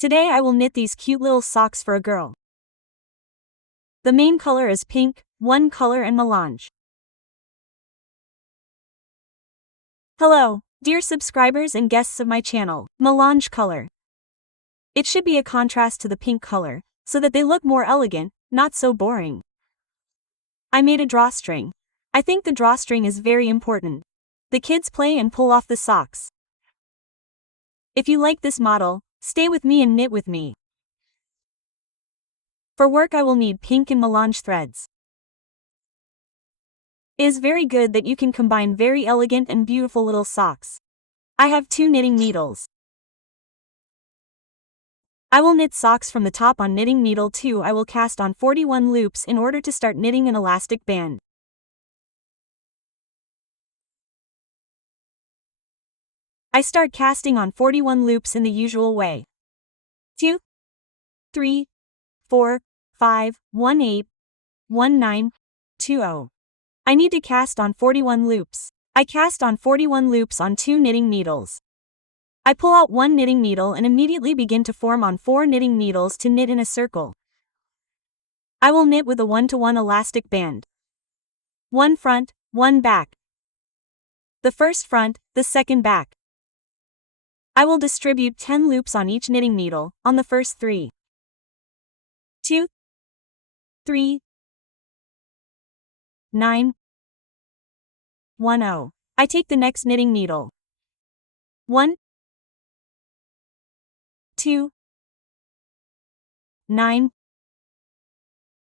Today I will knit these cute little socks for a girl. The main color is pink, one color and melange. Hello, dear subscribers and guests of my channel, melange color. It should be a contrast to the pink color, so that they look more elegant, not so boring. I made a drawstring. I think the drawstring is very important. The kids play and pull off the socks. If you like this model, stay with me and knit with me. For work I will need pink and melange threads. It is very good that you can combine very elegant and beautiful little socks. I have 2 knitting needles. I will knit socks from the top on knitting needle 2. I will cast on 41 loops in order to start knitting an elastic band. I start casting on 41 loops in the usual way. 2, 3, 4, 5, 1, 8, 1, 9, 2, 0. I need to cast on 41 loops. I cast on 41 loops on 2 knitting needles. I pull out 1 knitting needle and immediately begin to form on 4 knitting needles to knit in a circle. I will knit with a 1-to-1 elastic band. 1 front, 1 back. The first front, the second back. I will distribute 10 loops on each knitting needle, on the first 3. 2, 3, 9, 1, 0. I take the next knitting needle. 1, 2, 9,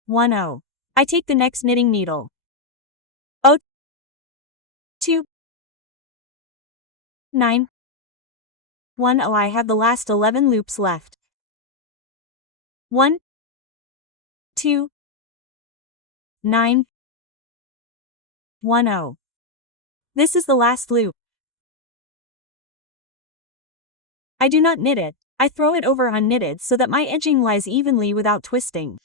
1, 0. I take the next knitting needle. 0, 2, 9, 1, 0. I have the last 11 loops left. 1, 2, 9, 1, 0. This is the last loop. I do not knit it, I throw it over unknitted so that my edging lies evenly without twisting.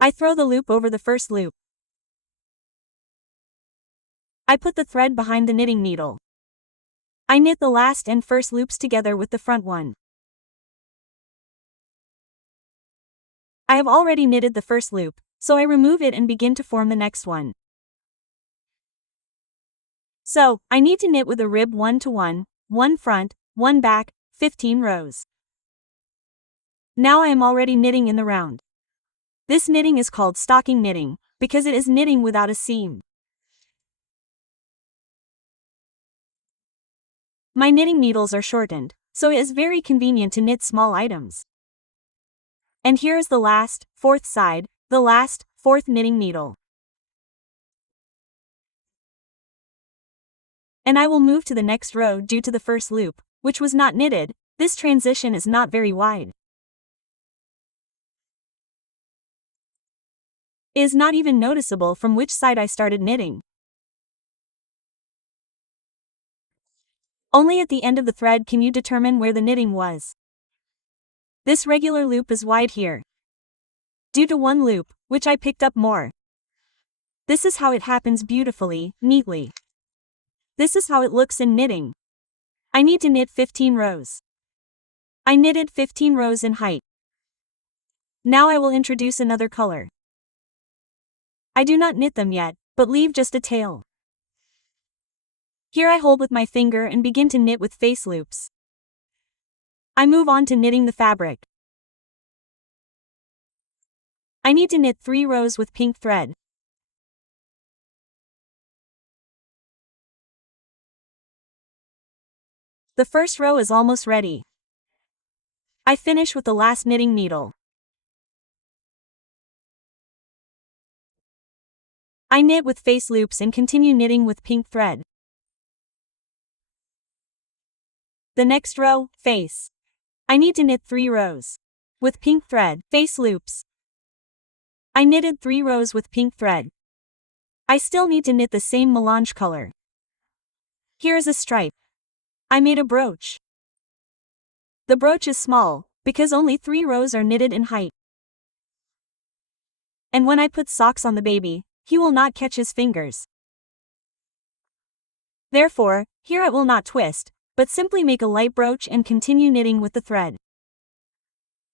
I throw the loop over the first loop. I put the thread behind the knitting needle. I knit the last and first loops together with the front one. I have already knitted the first loop, so I remove it and begin to form the next one. So, I need to knit with a rib 1-to-1, 1 front, 1 back, 15 rows. Now I am already knitting in the round. This knitting is called stocking knitting, because it is knitting without a seam. My knitting needles are shortened, so it is very convenient to knit small items. And here is the last, 4th side, the last, 4th knitting needle. And I will move to the next row due to the first loop, which was not knitted. This transition is not very wide. It is not even noticeable from which side I started knitting. Only at the end of the thread can you determine where the knitting was. This regular loop is wide here, due to 1 loop, which I picked up more. This is how it happens beautifully, neatly. This is how it looks in knitting. I need to knit 15 rows. I knitted 15 rows in height. Now I will introduce another color. I do not knit them yet, but leave just a tail. Here I hold with my finger and begin to knit with face loops. I move on to knitting the fabric. I need to knit 3 rows with pink thread. The first row is almost ready. I finish with the last knitting needle. I knit with face loops and continue knitting with pink thread. The next row, face. I need to knit 3 rows. With pink thread, face loops. I knitted 3 rows with pink thread. I still need to knit the same melange color. Here is a stripe. I made a brooch. The brooch is small, because only 3 rows are knitted in height. And when I put socks on the baby, he will not catch his fingers. Therefore, here it will not twist, but simply make a light brooch and continue knitting with the thread.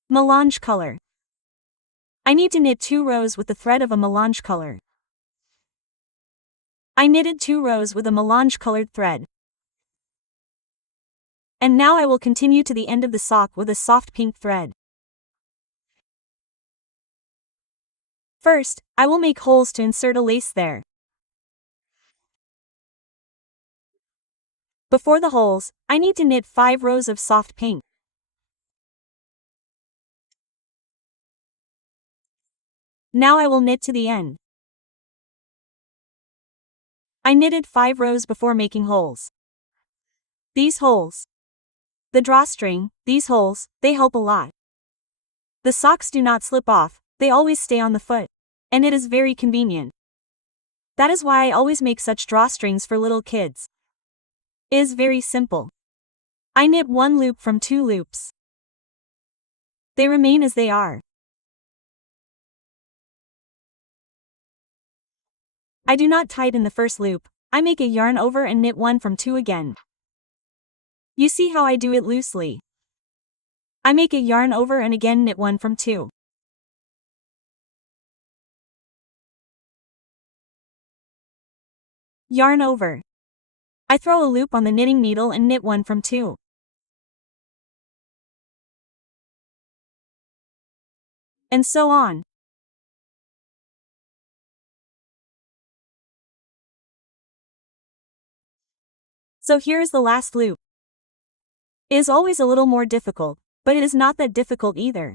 Melange color. I need to knit 2 rows with the thread of a melange color. I knitted 2 rows with a melange colored thread. And now I will continue to the end of the sock with a soft pink thread. First, I will make holes to insert a lace there. Before the holes, I need to knit 5 rows of soft pink. Now I will knit to the end. I knitted 5 rows before making holes. These holes. The drawstring, these holes, they help a lot. The socks do not slip off, they always stay on the foot. And it is very convenient. That is why I always make such drawstrings for little kids. It is very simple. I knit 1 loop from 2 loops. They remain as they are. I do not tighten the first loop, I make a yarn over and knit 1 from 2 again. You see how I do it loosely. I make a yarn over and again knit 1 from 2. Yarn over. I throw a loop on the knitting needle and knit 1 from 2. And so on. So here is the last loop. It is always a little more difficult, but it is not that difficult either.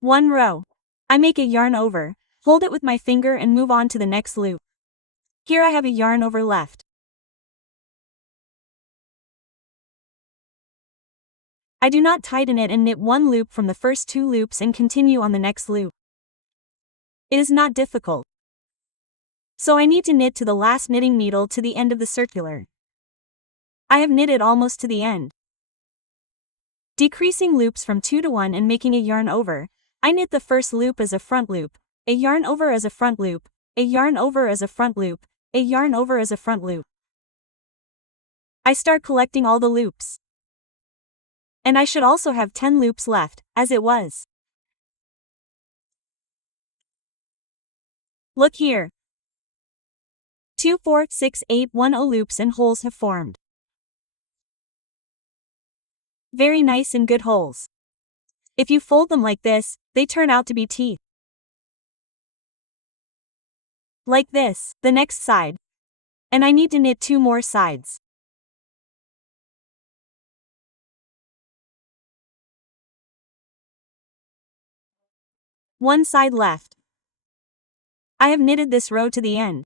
1 row. I make a yarn over, hold it with my finger and move on to the next loop. Here I have a yarn over left. I do not tighten it and knit 1 loop from the first 2 loops and continue on the next loop. It is not difficult. So I need to knit to the last knitting needle to the end of the circular. I have knitted almost to the end. Decreasing loops from 2 to 1 and making a yarn over, I knit the first loop as a front loop, a yarn over as a front loop, a yarn over as a front loop, a yarn over as a front loop. I start collecting all the loops. And I should also have 10 loops left, as it was. Look here. 2, 4, 6, 8, 10 loops and holes have formed. Very nice and good holes. If you fold them like this, they turn out to be teeth. Like this, the next side. And I need to knit 2 more sides. One side left. I have knitted this row to the end.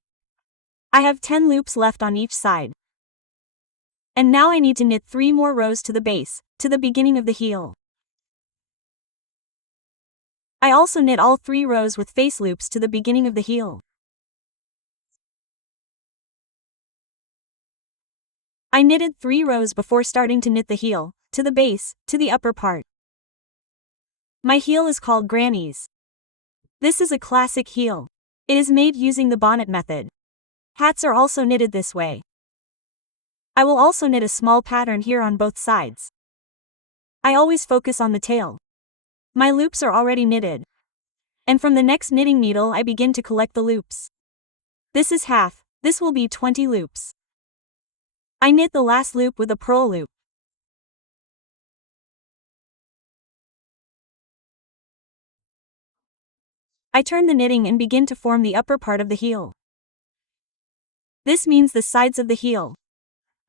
I have 10 loops left on each side. And now I need to knit 3 more rows to the base, to the beginning of the heel. I also knit all 3 rows with face loops to the beginning of the heel. I knitted 3 rows before starting to knit the heel, to the base, to the upper part. My heel is called Granny's. This is a classic heel. It is made using the bonnet method. Hats are also knitted this way. I will also knit a small pattern here on both sides. I always focus on the tail. My loops are already knitted. And from the next knitting needle I begin to collect the loops. This is half, this will be 20 loops. I knit the last loop with a purl loop. I turn the knitting and begin to form the upper part of the heel. This means the sides of the heel.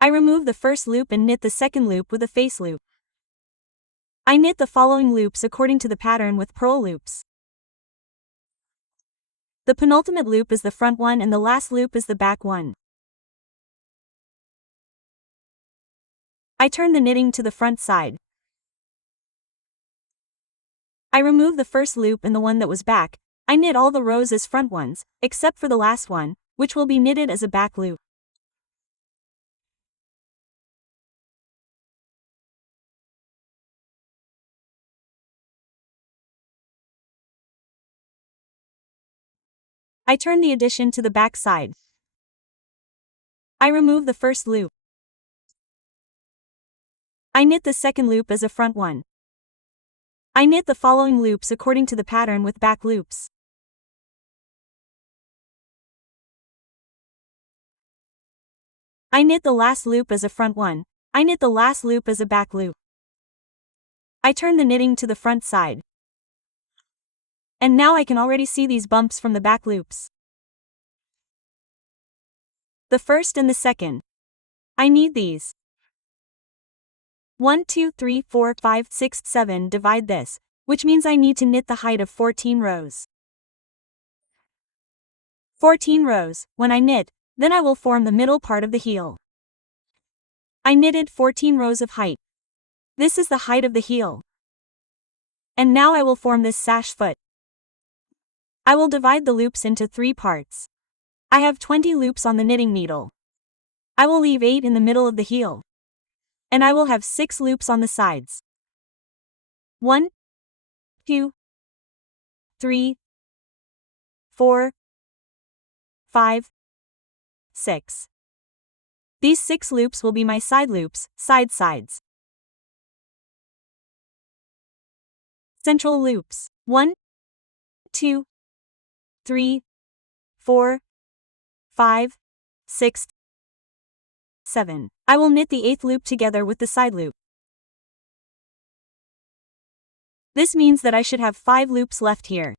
I remove the first loop and knit the second loop with a face loop. I knit the following loops according to the pattern with purl loops. The penultimate loop is the front one and the last loop is the back one. I turn the knitting to the front side. I remove the first loop and the one that was back. I knit all the rows as front ones, except for the last one, which will be knitted as a back loop. I turn the addition to the back side. I remove the first loop. I knit the second loop as a front one. I knit the following loops according to the pattern with back loops. I knit the last loop as a front one. I knit the last loop as a back loop. I turn the knitting to the front side. And now I can already see these bumps from the back loops. The first and the second. I need these. 1, 2, 3, 4, 5, 6, 7 divide this, which means I need to knit the height of 14 rows. 14 rows. When I knit, then I will form the middle part of the heel. I knitted 14 rows of height. This is the height of the heel. And now I will form this sash foot. I will divide the loops into 3 parts. I have 20 loops on the knitting needle. I will leave 8 in the middle of the heel. And I will have 6 loops on the sides. 1, 2, 3, 4, 5, 6. These 6 loops will be my side loops, sides. Central loops. 1, 2, 3, 4, 5, 6, 7. I will knit the 8th loop together with the side loop. This means that I should have 5 loops left here.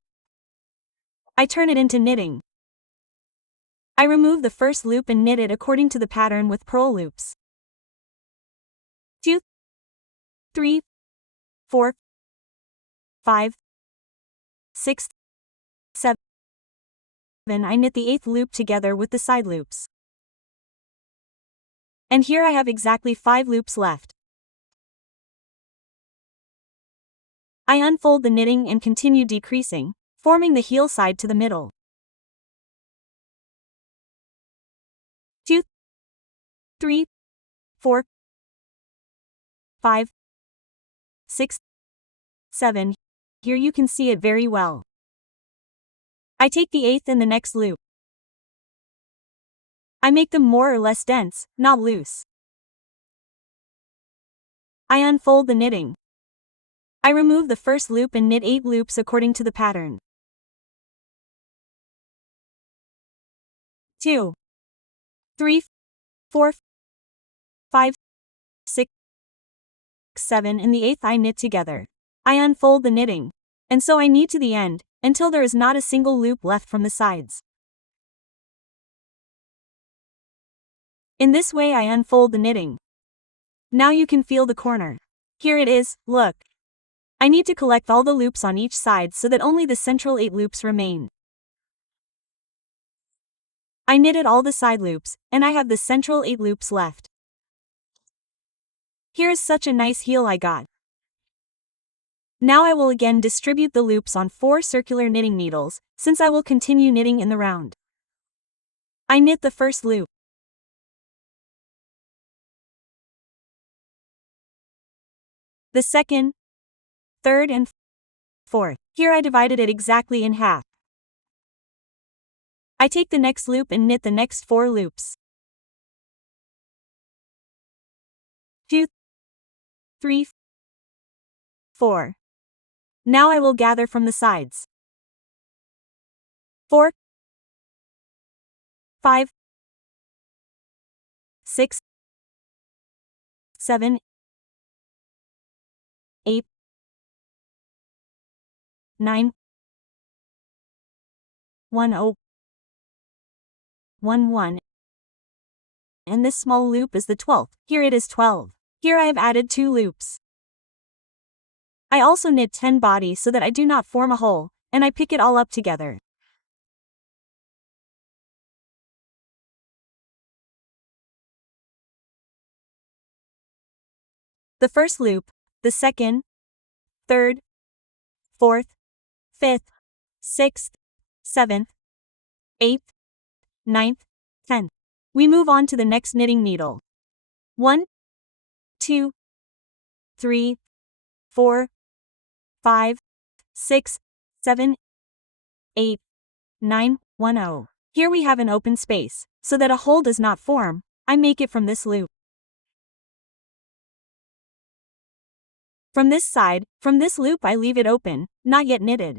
I turn it into knitting. I remove the first loop and knit it according to the pattern with purl loops. 2, 3, 4, 5, 6, 7. I knit the 8th loop together with the side loops. And here I have exactly 5 loops left. I unfold the knitting and continue decreasing, forming the heel side to the middle. 2, 3, 4, 5, 6, 7. Here you can see it very well. I take the 8th in the next loop. I make them more or less dense, not loose. I unfold the knitting. I remove the first loop and knit 8 loops according to the pattern. 2, 3, 4, 5, 6, 7 and the 8th I knit together. I unfold the knitting. And so I knit to the end, until there is not a single loop left from the sides. In this way I unfold the knitting. Now you can feel the corner. Here it is, look. I need to collect all the loops on each side so that only the central 8 loops remain. I knitted all the side loops, and I have the central 8 loops left. Here is such a nice heel I got. Now I will again distribute the loops on 4 circular knitting needles, since I will continue knitting in the round. I knit the first loop. The second, third and fourth. Here I divided it exactly in half. I take the next loop and knit the next 4 loops. 2, 3, 4. Now I will gather from the sides. 4, 5, 6, 7, 8, 9, 1, 0, 1, 1. And this small loop is the 12th. Here it is 12. Here I have added 2 loops. I also knit 10 body so that I do not form a hole, and I pick it all up together. The first loop, the second, third, fourth, fifth, sixth, seventh, eighth, ninth, 10th. We move on to the next knitting needle. 1, 2, 3, 4, 5, 6, 7, 8, 9, 1, 0. Here we have an open space, so that a hole does not form, I make it from this loop. From this loop I leave it open, not yet knitted.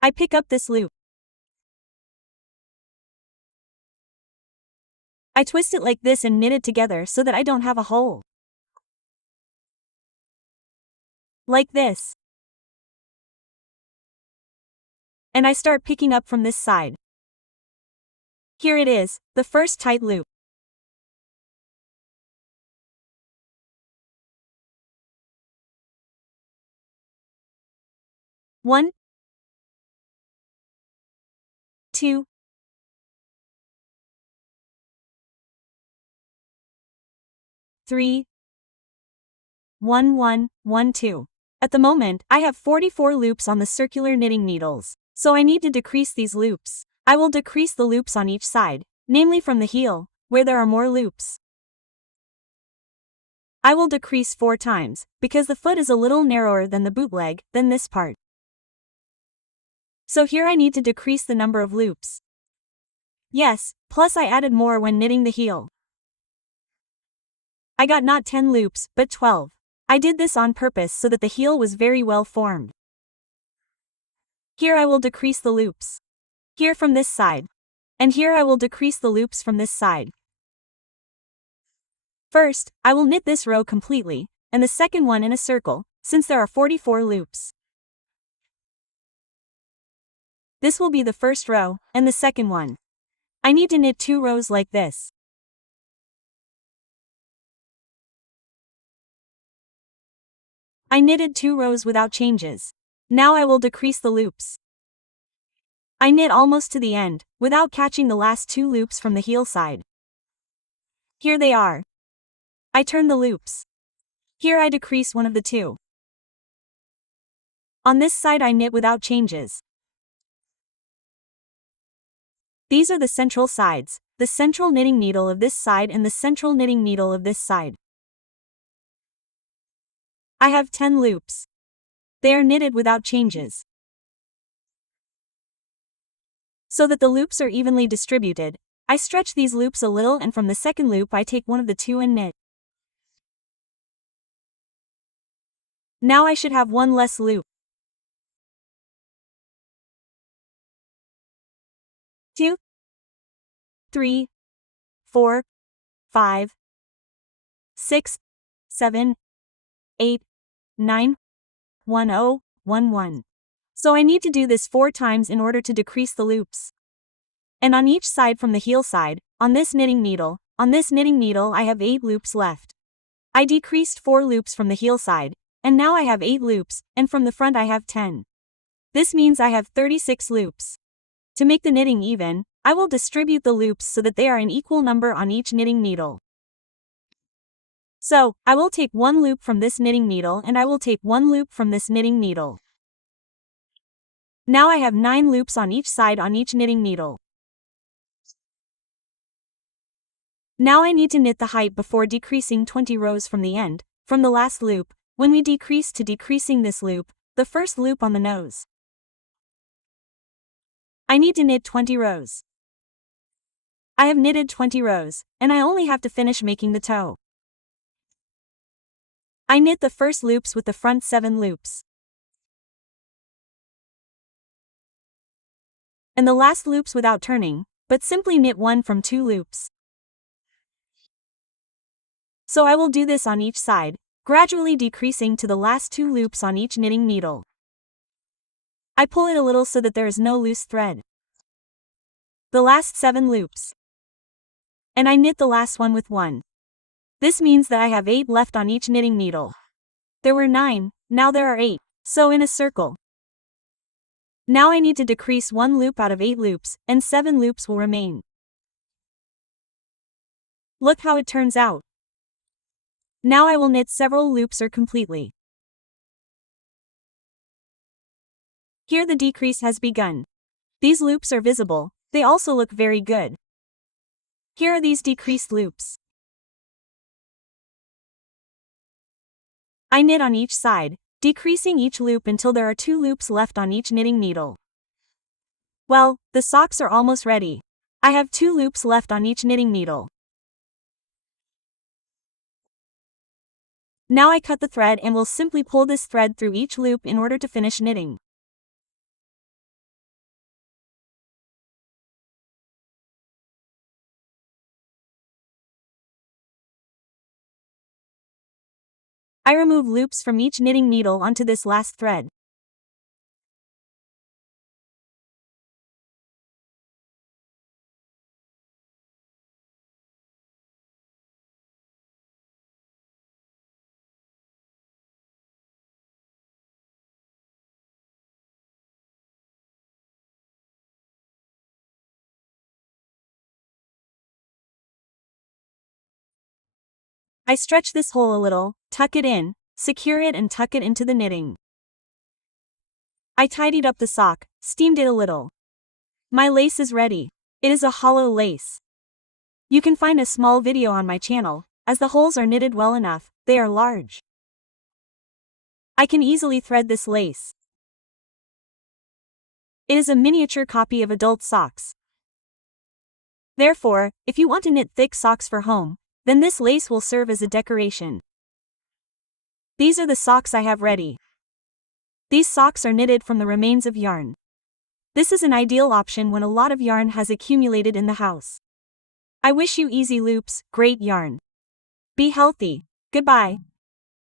I pick up this loop. I twist it like this and knit it together so that I don't have a hole. Like this. And I start picking up from this side. Here it is, the first tight loop. One, two, three, 1 1 1 2. At the moment, I have 44 loops on the circular knitting needles, so I need to decrease these loops. I will decrease the loops on each side, namely from the heel, where there are more loops. I will decrease 4 times, because the foot is a little narrower than the boot leg, than this part. So here I need to decrease the number of loops. Yes, plus I added more when knitting the heel. I got not 10 loops, but 12. I did this on purpose so that the heel was very well formed. Here I will decrease the loops. Here from this side. And here I will decrease the loops from this side. First, I will knit this row completely, and the second one in a circle, since there are 44 loops. This will be the first row, and the second one. I need to knit 2 rows like this. I knitted 2 rows without changes. Now I will decrease the loops. I knit almost to the end, without catching the last 2 loops from the heel side. Here they are. I turn the loops. Here I decrease one of the 2. On this side I knit without changes. These are the central sides, the central knitting needle of this side and the central knitting needle of this side. I have 10 loops. They are knitted without changes. So that the loops are evenly distributed, I stretch these loops a little and from the second loop I take one of the 2 and knit. Now I should have 1 less loop. 2, 3, 4, 5, 6, 7, 8, 9, 1 0, 1 1. So I need to do this 4 times in order to decrease the loops. And on each side from the heel side, on this knitting needle I have 8 loops left. I decreased 4 loops from the heel side, and now I have 8 loops, and from the front I have 10. This means I have 36 loops. To make the knitting even, I will distribute the loops so that they are an equal number on each knitting needle. So, I will take 1 loop from this knitting needle and I will take 1 loop from this knitting needle. Now I have 9 loops on each side on each knitting needle. Now I need to knit the height before decreasing 20 rows from the end, from the last loop, when we decrease to decreasing this loop, the first loop on the nose. I need to knit 20 rows. I have knitted 20 rows, and I only have to finish making the toe. I knit the first loops with the front 7 loops. And the last loops without turning, but simply knit 1 from 2 loops. So I will do this on each side, gradually decreasing to the last 2 loops on each knitting needle. I pull it a little so that there is no loose thread. The last 7 loops. And I knit the last one with 1. This means that I have 8 left on each knitting needle. There were 9, now there are 8, so in a circle. Now I need to decrease 1 loop out of 8 loops, and 7 loops will remain. Look how it turns out. Now I will knit several loops or completely. Here the decrease has begun. These loops are visible, they also look very good. Here are these decreased loops. I knit on each side, decreasing each loop until there are 2 loops left on each knitting needle. Well, the socks are almost ready. I have 2 loops left on each knitting needle. Now I cut the thread and will simply pull this thread through each loop in order to finish knitting. I remove loops from each knitting needle onto this last thread. I stretch this hole a little, tuck it in, secure it and tuck it into the knitting. I tidied up the sock, steamed it a little. My lace is ready. It is a hollow lace. You can find a small video on my channel, as the holes are knitted well enough, they are large. I can easily thread this lace. It is a miniature copy of adult socks. Therefore, if you want to knit thick socks for home, then this lace will serve as a decoration. These are the socks I have ready. These socks are knitted from the remains of yarn. This is an ideal option when a lot of yarn has accumulated in the house. I wish you easy loops, great yarn. Be healthy. Goodbye.